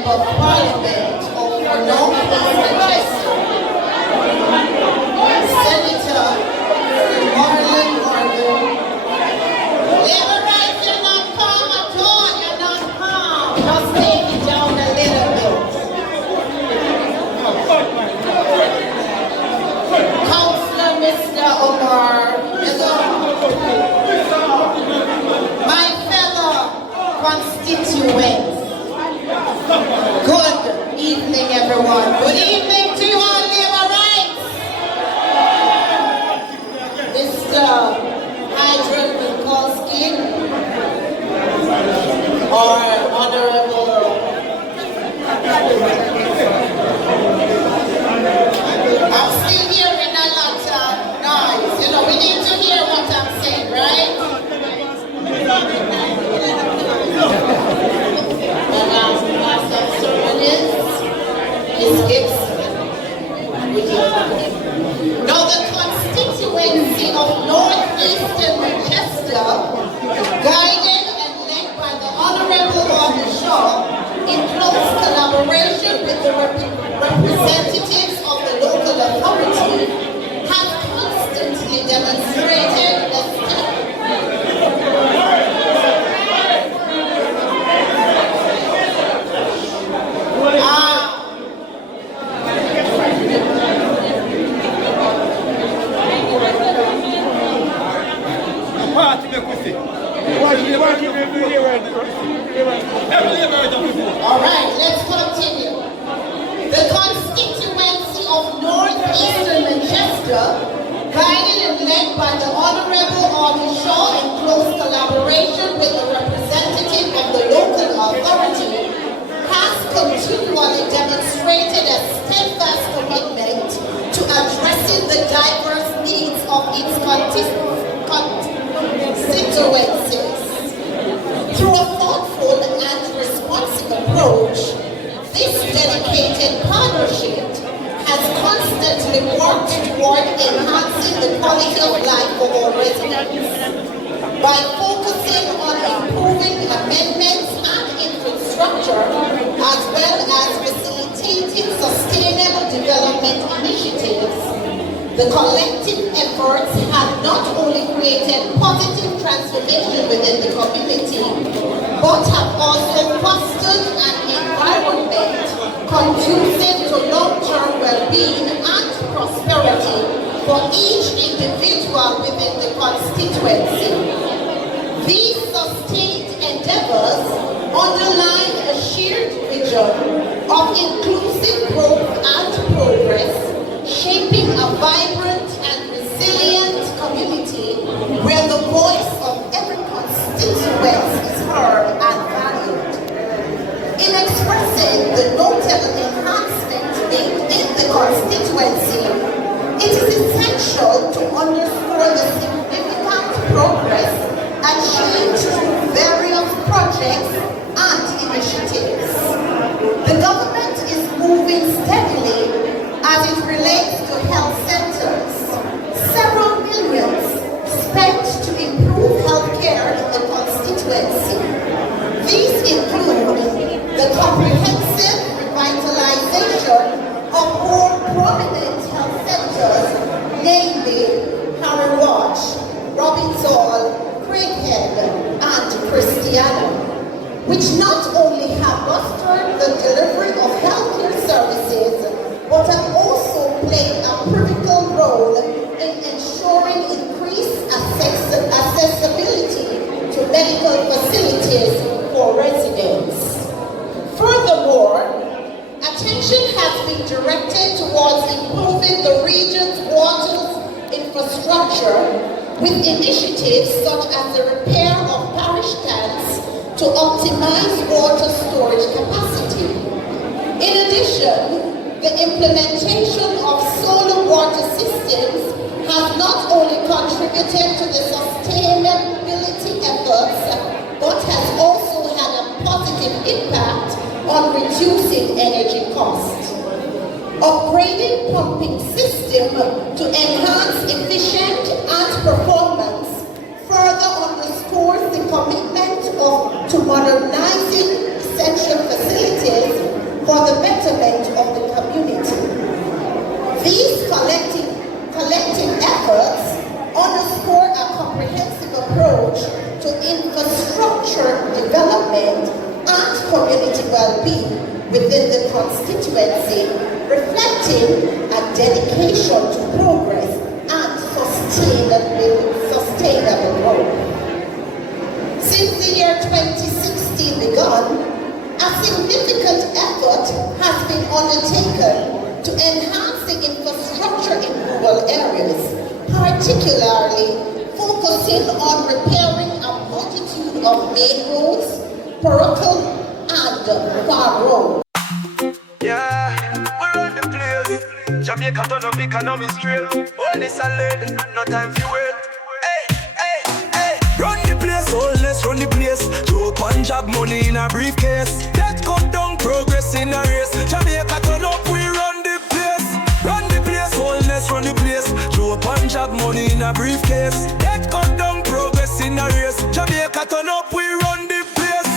Labour Parliament of North Manchester, Senator Marlon Morgan. Labour rights, you're not calm at all, you're not calm. Just take it down a little bit. Councillor Mr. Omar, my fellow constituents, good evening everyone. Good evening to you all, Labour rights. Mr. Hydron Mikulski, or Honorable I'm still hearing a lot of noise. You know, we need to hear what I'm saying, right? The last sermon is Gibson. Now, the constituency of Northeastern Manchester, guided and led by the Honorable Arthur Shaw, in close collaboration with the representatives of the local authority, has constantly demonstrated a Alright, let's continue. The constituency of Northeastern Manchester, guided and led by the Honorable Arthur Shaw in close collaboration with the representative of the local authority, has continually demonstrated a steadfast commitment to addressing the diverse needs of its constituencies. Through a thoughtful and responsive approach, this dedicated partnership has constantly worked toward enhancing the quality of life for all residents. By focusing on improving amendments and infrastructure, as well as facilitating sustainable development initiatives, the collective efforts have not only created positive transformation within the community, but have also fostered an environment conducive to long-term well-being and prosperity for each individual within the constituency. These sustained endeavors underline a shared vision of inclusive growth and progress, shaping a vibrant and resilient community where the voice of every constituent is heard and valued. In expressing the notable enhancement made in the constituency, it is essential to underscore the significant progress achieved through various projects and initiatives. The government is moving steadily as it relates to health centers. Several millions spent to improve healthcare in the constituency. These include the comprehensive revitalization of more prominent health centers, namely Harry Watch, Robbins Hall, Craighead, and Christiana, which not only have fostered the delivery of healthcare services, but have also played a critical role in ensuring increased accessibility to medical facilities for residents. Furthermore, attention has been directed towards improving the region's water infrastructure with initiatives such as the repair of parish tanks to optimize water storage capacity. In addition, the implementation of solar water systems has not only contributed to the sustainability efforts, but has also had a positive impact on reducing energy costs. Upgrading pumping system to enhance efficient and performance further underscores the commitment to modernizing essential facilities JLP within the constituency, reflecting a dedication to progress and sustainable growth. Since the year 2016 begun, a significant effort has been undertaken to enhance the infrastructure in rural areas, particularly focusing on repairing a multitude of main roads, parochial and farm roads. Yeah, we're on the place. Jamaica turn up economy straight. All this a lead, no time for wait. Hey, hey, hey. Run the place, oh let's run the place. Throw Punjab money in a briefcase. That cut down progress in a race. Jamaica turn up, we run the place. Run the place, oh let's run the place. Throw Punjab money in a briefcase. That cut down progress in a race. Jamaica turn up, we run the place.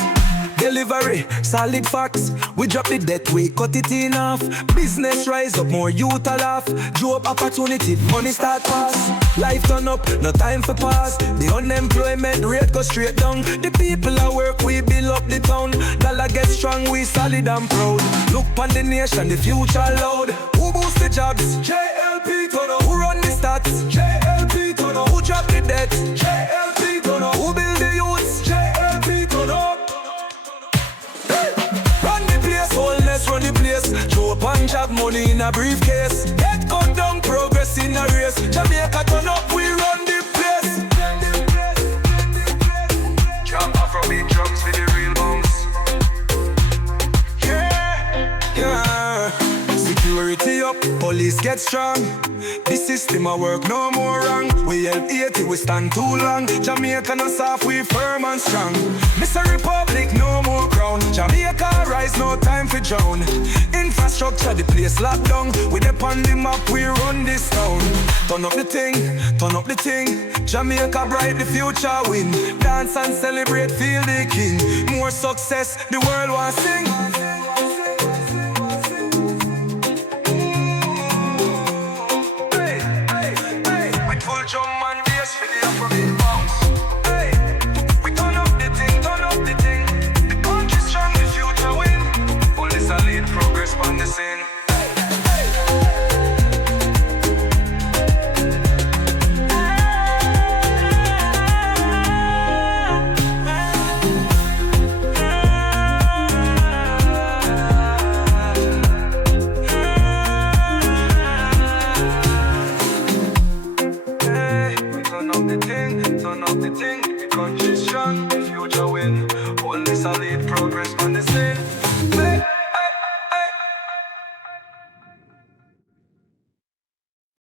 Delivery, solid facts. We drop the debt, we cut it in half. Business rise up, more youth a laugh. Job opportunity, money start pass. Life turn up, no time for pass. The unemployment rate go straight down. The people at work, we build up the town. Dollar get strong, we solid and proud. Look on the nation, the future loud. Who boost the jobs? JLP turn up. Who run the stats? JLP turn up. Who drop the debt? JLP turn up. Who build the youths? JLP turn up. Let's run the place. Throw Punjab money in a briefcase. Get cut down progress in a race. Jamaica turn up, we run the place. Drop off from big drugs for the real bums. Yeah, yeah. Security up, police get strong. The system a work no more wrong. We help 80, we stand too long. Jamaica no soft, we firm and strong. Mr. Republic, no more crown. Jamaica rise, no time for drown. Infrastructure, the place locked down. We dep on the map, we run this town. Turn up the thing, turn up the thing. Jamaica bright, the future win. Dance and celebrate, feel the king. More success, the world wants sing. Drum and bass for the Afrobeat bounce. Hey, we turn up the thing, turn up the thing. The country strong, the future win. Police a lead progress on the scene. Turn up the thing, the country strong, the future win. Only solid progress on the scene.